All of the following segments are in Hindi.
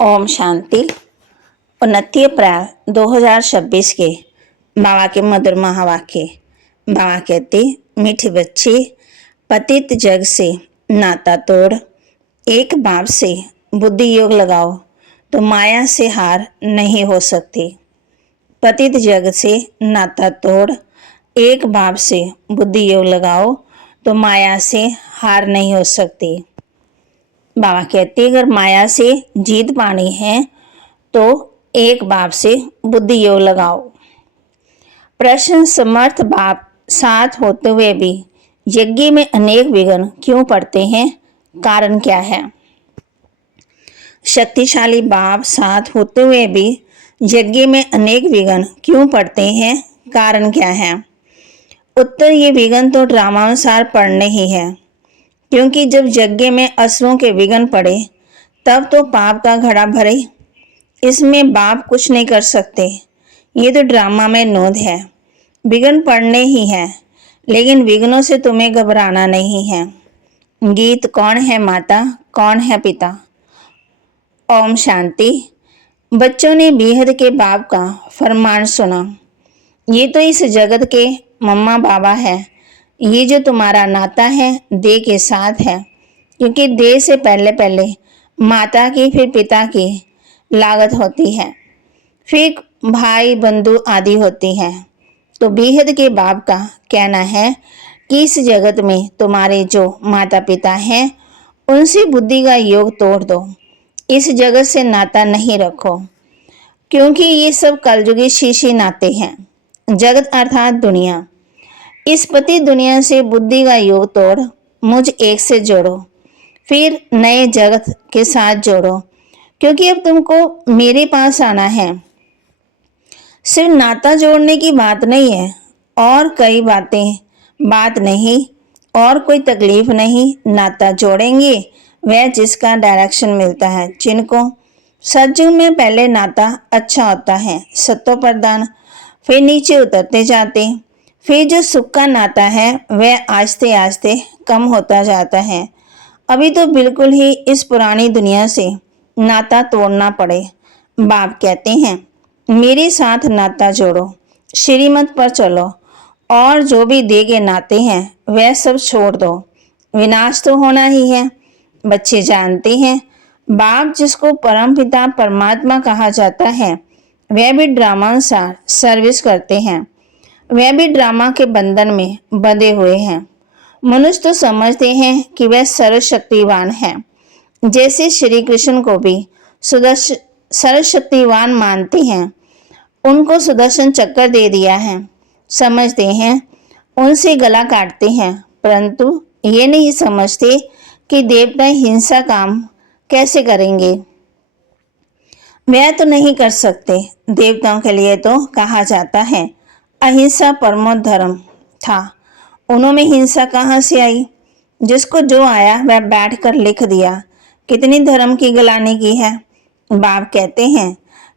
ओम शांति। 29 अप्रैल 2026 के बाबा के मधुर महावाक्य। बाबा कहते, मीठे बच्चे, पतित जग से नाता तोड़, एक बाप से बुद्धि योग लगाओ तो माया से हार नहीं हो सकती। पतित जग से नाता तोड़, एक बाप से बुद्धि योग लगाओ तो माया से हार नहीं हो सकती। बाबा कहते, अगर माया से जीत पानी है तो एक बाप से बुद्धि योग लगाओ। प्रश्न, समर्थ बाप साथ होते हुए भी यज्ञ में अनेक विघ्न क्यों पड़ते हैं, कारण क्या है? शक्तिशाली बाप साथ होते हुए भी यज्ञ में अनेक विघ्न क्यों पड़ते हैं, कारण क्या है? उत्तर, ये विघ्न तो ड्रामानुसार पड़ने ही है, क्योंकि जब यज्ञ में असुरों के विघ्न पड़े तब तो पाप का घड़ा भरे। इसमें बाप कुछ नहीं कर सकते, ये तो ड्रामा में नोद है। विघ्न पड़ने ही है, लेकिन विघ्नों से तुम्हें घबराना नहीं है। गीत, कौन है माता कौन है पिता। ओम शांति। बच्चों ने बेहद के बाप का फरमान सुना। ये तो इस जगत के मम्मा बाबा है। ये जो तुम्हारा नाता है देह के साथ है, क्योंकि देह से पहले पहले माता की फिर पिता की लागत होती है, फिर भाई बंधु आदि होती है। तो बेहद के बाप का कहना है कि इस जगत में तुम्हारे जो माता पिता हैं उनसे बुद्धि का योग तोड़ दो, इस जगत से नाता नहीं रखो, क्योंकि ये सब कलयुगी शीशी नाते हैं। जगत अर्थात दुनिया, इस पति दुनिया से बुद्धि का योग तोड़ मुझ एक से जोड़ो, फिर नए जगत के साथ जोड़ो, क्योंकि अब तुमको मेरे पास आना है। सिर्फ नाता जोड़ने की बात नहीं है, और कई बात नहीं, और कोई तकलीफ नहीं। नाता जोड़ेंगे वह जिसका डायरेक्शन मिलता है, जिनको सतयुग में पहले नाता अच्छा होता है, सत्व प्रदान, फिर नीचे उतरते जाते, फिर जो सुख का नाता है वह आस्ते आस्ते कम होता जाता है। अभी तो बिल्कुल ही इस पुरानी दुनिया से नाता तोड़ना पड़े। बाप कहते हैं, मेरे साथ नाता जोड़ो, श्रीमत पर चलो, और जो भी दे के नाते हैं वह सब छोड़ दो। विनाश तो होना ही है। बच्चे जानते हैं, बाप जिसको परम पिता परमात्मा कहा जाता है वह भी ड्रामानुसार सर्विस करते हैं, वह भी ड्रामा के बंधन में बंधे हुए हैं। मनुष्य तो समझते हैं कि वह सर्वशक्तिवान है, जैसे श्री कृष्ण को भी सर्वशक्तिवान मानते हैं, उनको सुदर्शन चक्कर दे दिया है, समझते हैं उनसे गला काटते हैं, परंतु ये नहीं समझते कि देवता हिंसा काम कैसे करेंगे। वह तो नहीं कर सकते। देवताओं के लिए तो कहा जाता है अहिंसा परमो धर्म था, उन्होंने हिंसा कहाँ से आई? जिसको जो आया वह बैठकर लिख दिया, कितनी धर्म की गलानी की है। बाप कहते हैं,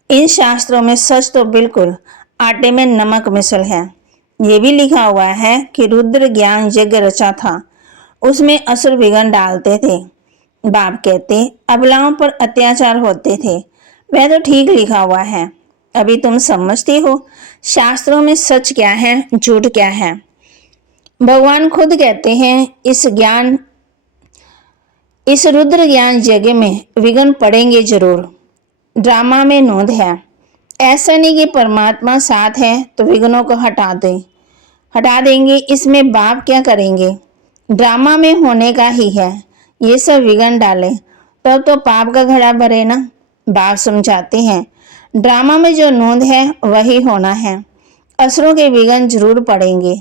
इन शास्त्रों में सच तो बिल्कुल आटे में नमक मिसल है। ये भी लिखा हुआ है कि रुद्र ज्ञान यज्ञ रचा था, उसमें असुर विघ्न डालते थे। बाप कहते, अबलाओं पर अत्याचार होते थे, वह तो ठीक लिखा हुआ है। अभी तुम समझते हो शास्त्रों में सच क्या है झूठ क्या है। भगवान खुद कहते हैं, इस रुद्र ज्ञान यज्ञ में विघ्न पड़ेंगे जरूर। ड्रामा में नोंद है, ऐसा नहीं कि परमात्मा साथ है तो विघ्नों को हटा देंगे। इसमें बाप क्या करेंगे? ड्रामा में होने का ही है, ये सब विघ्न डाले तब तो पाप का घड़ा भरे ना। बाप समझाते हैं, ड्रामा में जो नोंद है वही होना है। असुरों के विघ्न जरूर पड़ेंगे।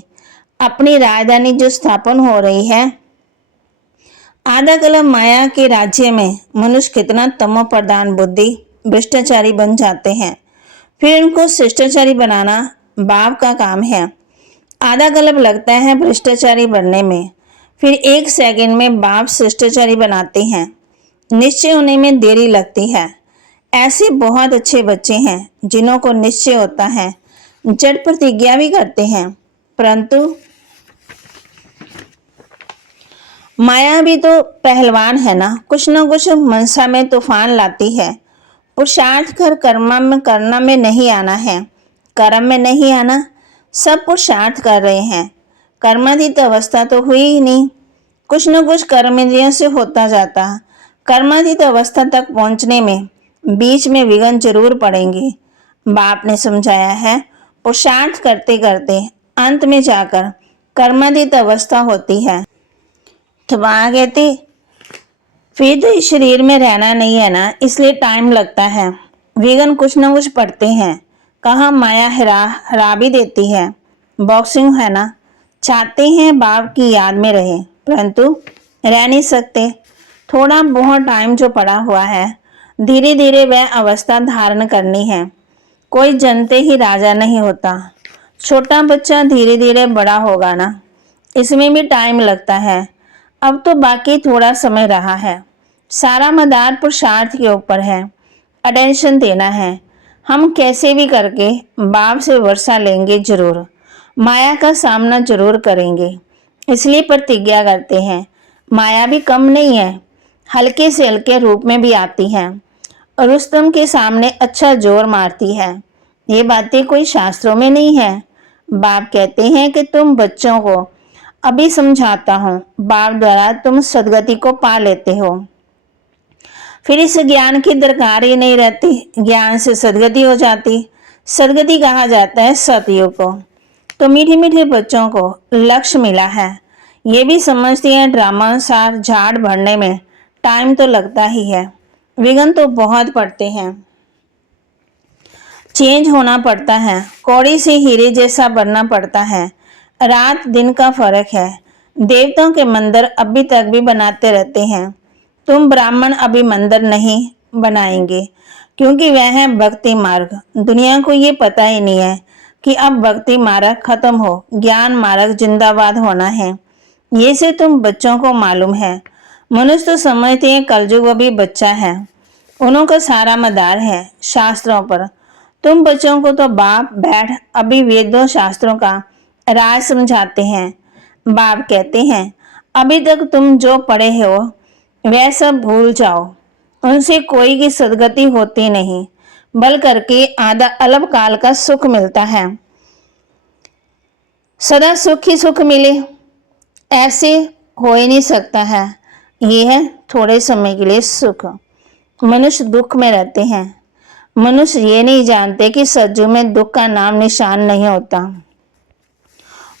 अपनी राजधानी जो स्थापन हो रही है, आधा कलम माया के राज्य में मनुष्य कितना तमो प्रधान बुद्धि भ्रष्टाचारी बन जाते हैं, फिर उनको शिष्टाचारी बनाना बाप का काम है। आधा कल्प लगता है भ्रष्टाचारी बनने में, फिर 1 सेकंड में बाप शिष्टाचारी बनाते हैं। निश्चय होने में देरी लगती है। ऐसे बहुत अच्छे बच्चे हैं जिन्हों को निश्चय होता है, जड़ प्रतिज्ञा भी करते हैं, परंतु माया भी तो पहलवान है ना कुछ मनसा में तूफान लाती है। पुरुषार्थ कर करना में नहीं आना है, कर्म में नहीं आना। सब पुरुषार्थ कर रहे हैं, कर्मातीत अवस्था तो हुई ही नहीं। कुछ न कुछ कर्म इंद्रियों से होता जाता। कर्मातीत अवस्था तक पहुंचने में बीच में विघ्न जरूर पड़ेंगे। बाप ने समझाया है, पुरुषार्थ करते करते अंत में जाकर कर्मातीत अवस्था होती है। तो वहां कहती फिर तो इस शरीर में रहना नहीं है ना, इसलिए टाइम लगता है। विघ्न कुछ न कुछ पड़ते हैं। कहाँ माया हरा भी देती है। बॉक्सिंग है ना, चाहते हैं बाप की याद में रहे, परंतु रह नहीं सकते। थोड़ा बहुत टाइम जो पड़ा हुआ है, धीरे धीरे वह अवस्था धारण करनी है। कोई जनते ही राजा नहीं होता। छोटा बच्चा धीरे धीरे बड़ा होगा ना, इसमें भी टाइम लगता है। अब तो बाकी थोड़ा समय रहा है। सारा मदार पुरुषार्थ के ऊपर है। अटेंशन देना है। हम कैसे भी करके बाप से वर्षा लेंगे जरूर, माया का सामना जरूर करेंगे। इसलिए प्रतिज्ञा करते हैं। माया भी कम नहीं है, हल्के से हल्के रूप में भी आती है। रुस्तम के सामने अच्छा जोर मारती है। ये बातें कोई शास्त्रों में नहीं है। बाप कहते हैं कि तुम बच्चों को अभी समझाता हूँ, बाप द्वारा तुम सदगति को पा लेते हो। फिर इस ज्ञान की दरकार ही नहीं रहती। ज्ञान से सदगति हो जाती। सदगति कहा जाता है सतयुग को। तो मीठे मीठे बच्चों को लक्ष्य मिला है। ये भी समझती हैं ड्रामा अनुसार झाड़ भरने में टाइम तो लगता ही है, विघ्न तो बहुत पड़ते हैं। चेंज होना पड़ता है, कौड़ी से हीरे जैसा बनना पड़ता है। रात दिन का फर्क है। देवताओं के मंदिर अभी तक भी बनाते रहते हैं। तुम ब्राह्मण अभी मंदिर नहीं बनाएंगे, क्योंकि वह है भक्ति मार्ग। दुनिया को ये पता ही नहीं है कि अब भक्ति मार्ग खत्म हो, ज्ञान मार्ग जिंदाबाद होना है। ये से तुम बच्चों को मालूम है। मनुष्य तो समझते हैं कलयुग अभी बच्चा है, उन्हों का सारा मदार है शास्त्रों पर। तुम बच्चों को तो बाप बैठ अभी वेदों शास्त्रों का राज समझाते हैं। बाप कहते हैं अभी तक तुम जो पढ़े हो वह सब भूल जाओ। उनसे कोई की सदगति होती नहीं, बल करके आधा अल्प काल का सुख मिलता है। सदा सुख ही सुख मिले ऐसे हो ही नहीं सकता है। ये है थोड़े समय के लिए सुख। मनुष्य दुख में रहते हैं। मनुष्य ये नहीं जानते कि सज्जू में दुख का नाम निशान नहीं होता।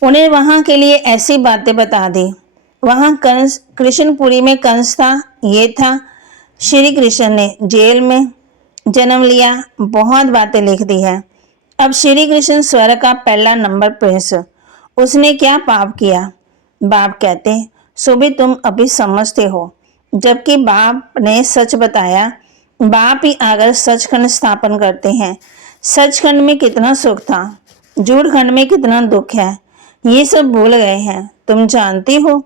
उन्हें वहां के लिए ऐसी बातें बता दी। वहां कंस कृष्णपुरी में कंस था, ये था। श्री कृष्ण ने जेल में जन्म लिया, बहुत बातें लिख दी है। अब श्री कृष्ण स्वर्ग का पहला नंबर प्रिंस, उसने क्या पाप किया? बाप कहते सो भी तुम अभी समझते हो, जबकि बाप ने सच बताया। बाप ही आकर सचखंड स्थापन करते हैं। सचखंड में कितना सुख था, झूठ खंड में कितना दुख है, ये सब भूल गए हैं। तुम जानती हो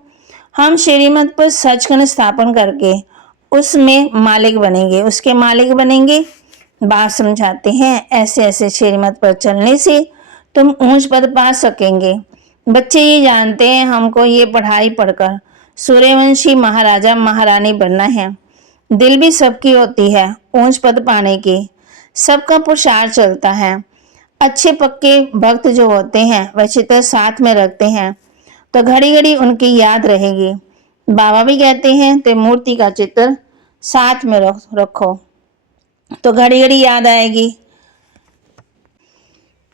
हम श्रीमत पर सचखंड स्थापन करके उसमें मालिक बनेंगे, उसके मालिक बनेंगे। बात समझाते हैं ऐसे ऐसे श्रीमत पर चलने से तुम ऊंच पद पा सकेंगे। बच्चे ये जानते हैं हमको ये पढ़ाई पढ़कर सूर्यवंशी महाराजा महारानी बनना है। दिल भी सबकी होती है ऊंच पद पाने की, सबका पुरुषार्थ चलता है। अच्छे पक्के भक्त जो होते हैं वह चित्र साथ में रखते हैं तो घड़ी घड़ी उनकी याद रहेगी। बाबा भी कहते हैं ते मूर्ति का चित्र साथ में रखो तो घड़ी घड़ी याद आएगी।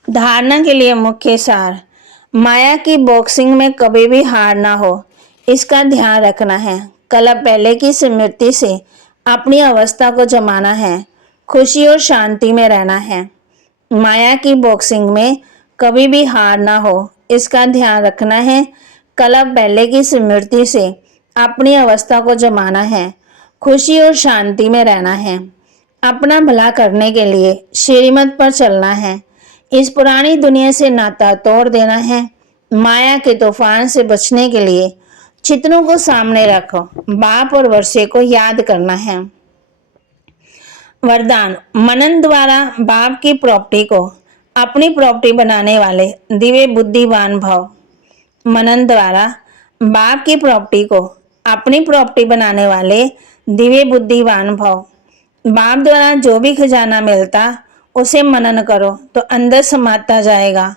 धारणा के लिए मुख्य सार, माया की बॉक्सिंग में कभी भी हार ना हो, इसका ध्यान रखना है। कल पहले की स्मृति से अपनी अवस्था को जमाना है, खुशी और शांति में रहना है। माया की बॉक्सिंग में कभी भी हार ना हो, इसका ध्यान रखना है। कल पहले की स्मृति से अपनी अवस्था को जमाना है, खुशी और शांति में रहना है। अपना भला करने के लिए श्रीमत पर चलना है। इस पुरानी दुनिया से नाता तोड़ देना है। माया के तूफान से बचने के लिए चित्रों को सामने रखो, बाप और वर्षे को याद करना है। वरदान, मनन द्वारा बाप की प्रॉपर्टी को अपनी प्रॉपर्टी बनाने वाले दिव्य बुद्धिवान भव। मनन द्वारा बाप की प्रॉपर्टी को अपनी प्रॉपर्टी बनाने वाले दिव्य बुद्धिवान भव। बाप द्वारा जो भी खजाना मिलता उसे मनन करो तो अंदर समाता जाएगा।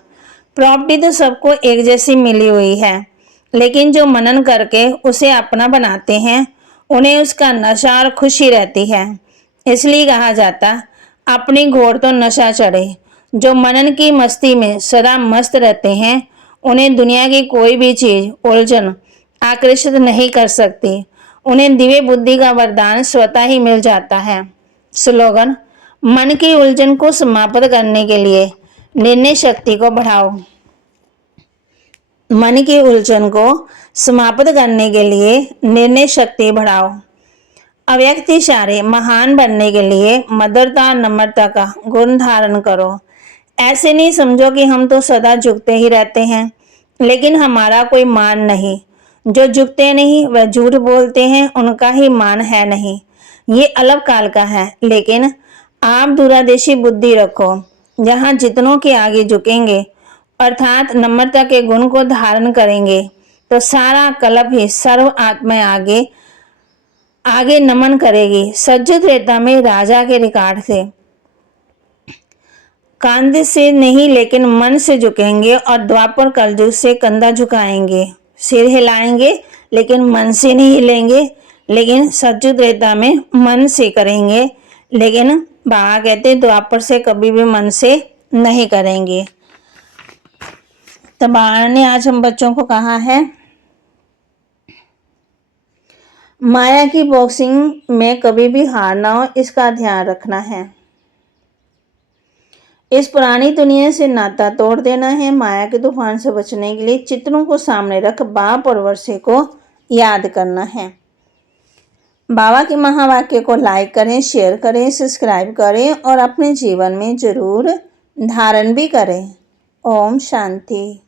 प्रॉपर्टी तो सबको एक जैसी मिली हुई है, लेकिन जो मनन करके उसे अपना बनाते हैं उन्हें उसका नशा और खुशी रहती है। इसलिए कहा जाता, अपनी घोर तो नशा चढ़े। जो मनन की मस्ती में सदा मस्त रहते हैं उन्हें दुनिया की कोई भी चीज उलझन आकर्षित नहीं कर सकती। उन्हें दिव्य बुद्धि का वरदान स्वतः ही मिल जाता है। स्लोगन: मन की उलझन को समाप्त करने के लिए निर्णय शक्ति को बढ़ाओ। मन की उलझन को समाप्त करने के लिए निर्णय शक्ति बढ़ाओ। अव्यक्त इशारे: महान बनने के लिए मधुरता और नम्रता का गुण धारण करो। ऐसे नहीं समझो कि हम तो सदा झुकते ही रहते हैं, लेकिन हमारा कोई मान नहीं। जो झुकते नहीं वह झूठ बोलते हैं, उनका ही मान है नहीं। ये अलग काल का है, लेकिन आप दूरदेशी बुद्धि रखो। जहाँ जितनों के आगे झुकेंगे अर्थात नम्रता के गुण को धारण करेंगे तो सारा कल्प ही सर्व आत्मा आगे आगे नमन करेगी। सज्जु त्रेता में राजा के रिकॉर्ड थे। कंधे से नहीं लेकिन मन से झुकेंगे और द्वापर कलयुग से कंधा झुकाएंगे। सिर हिलाएंगे लेकिन मन से नहीं हिलेंगे, लेकिन सज्जु त्रेता में मन से करेंगे, लेकिन बाबा कहते द्वापर से कभी भी मन से नहीं करेंगे। तो बाबा ने आज हम बच्चों को कहा है, माया की बॉक्सिंग में कभी भी हार ना हो, इसका ध्यान रखना है। इस पुरानी दुनिया से नाता तोड़ देना है। माया के तूफान से बचने के लिए चित्रों को सामने रख बाप और वर्षे को याद करना है। बाबा के महावाक्य को लाइक करें, शेयर करें, सब्सक्राइब करें और अपने जीवन में जरूर धारण भी करें। ओम शांति।